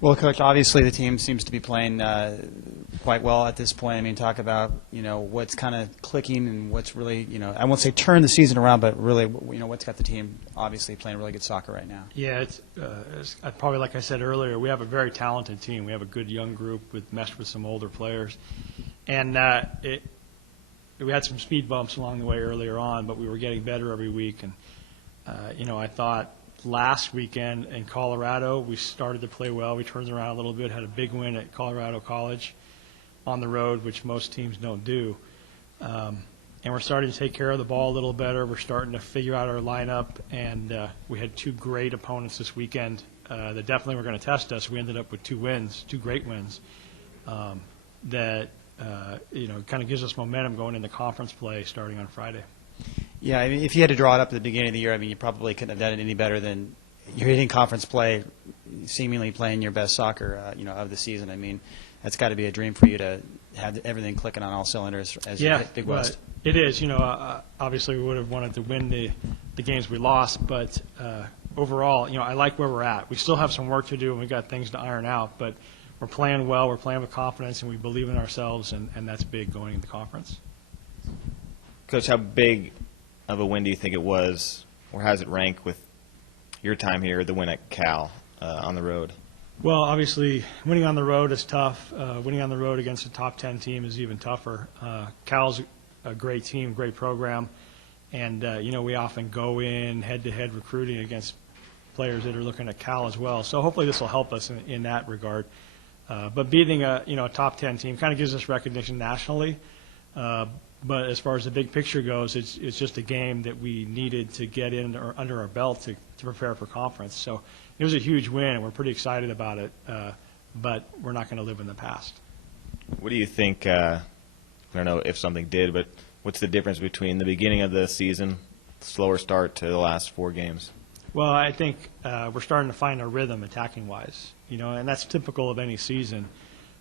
Well, Coach, obviously the team seems to be playing quite well at this point. I mean, talk about, what's kind of clicking and what's really, I won't say turn the season around, but really, what's got the team obviously playing really good soccer right now. Yeah, it's probably like I said earlier, we have a very talented team. We have a good young group meshed with some older players. And we had some speed bumps along the way earlier on, but we were getting better every week. And, I thought last weekend in Colorado, we started to play well. We turned around a little bit, had a big win at Colorado College on the road, which most teams don't do. And we're starting to take care of the ball a little better. We're starting to figure out our lineup, and we had two great opponents this weekend that definitely were going to test us. We ended up with two great wins that kind of gives us momentum going into conference play starting on Friday. Yeah, I mean, if you had to draw it up at the beginning of the year, I mean, you probably couldn't have done it any better than you're hitting conference play, seemingly playing your best soccer, of the season. I mean, that's got to be a dream for you to have everything clicking on all cylinders as you hit Big West. It is. Obviously we would have wanted to win the games we lost, but overall, I like where we're at. We still have some work to do, and we've got things to iron out, but we're playing well, we're playing with confidence, and we believe in ourselves, and that's big going into conference. Coach, how big of a win do you think it was, or how does it rank with your time here, the win at Cal on the road? Well, obviously, winning on the road is tough. Winning on the road against a top 10 team is even tougher. Cal's a great team, great program, and, we often go in head-to-head recruiting against players that are looking at Cal as well. So hopefully this will help us in that regard. But beating a top 10 team kind of gives us recognition nationally. But as far as the big picture goes, it's just a game that we needed to get in or under our belt to prepare for conference. So it was a huge win, and we're pretty excited about it. But we're not going to live in the past. What do you think? I don't know if something did, but what's the difference between the beginning of the season, slower start, to the last 4 games? Well, I think we're starting to find our rhythm attacking-wise, and that's typical of any season.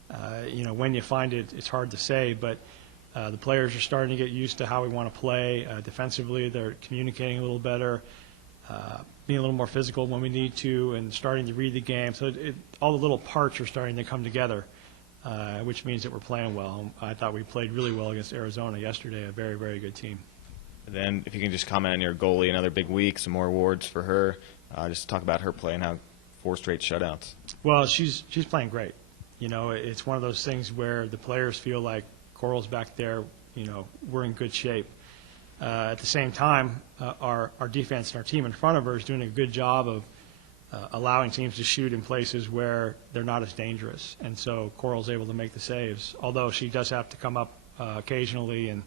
When you find it, it's hard to say, but the players are starting to get used to how we want to play. Defensively, they're communicating a little better, being a little more physical when we need to, and starting to read the game. So all the little parts are starting to come together, which means that we're playing well. I thought we played really well against Arizona yesterday, a very, very good team. And then if you can just comment on your goalie, another big week, some more awards for her. Just talk about her play and how 4 straight shutouts. Well, she's playing great. It's one of those things where the players feel like Coral's back there, we're in good shape. At the same time, our defense and our team in front of her is doing a good job of allowing teams to shoot in places where they're not as dangerous. And so Coral's able to make the saves, although she does have to come up occasionally and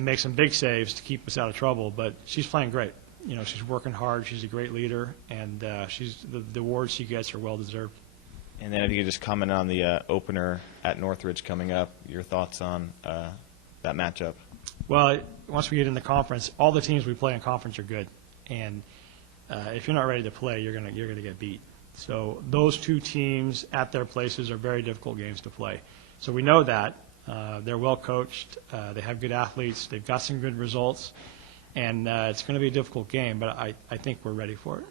make some big saves to keep us out of trouble. But she's playing great. She's working hard. She's a great leader, and the awards she gets are well-deserved. And then if you could just comment on the opener at Northridge coming up, your thoughts on that matchup. Well, once we get in the conference, all the teams we play in conference are good, and if you're not ready to play, you're gonna get beat. So those 2 teams at their places are very difficult games to play. So we know that. They're well coached. They have good athletes. They've got some good results, and it's going to be a difficult game, but I think we're ready for it.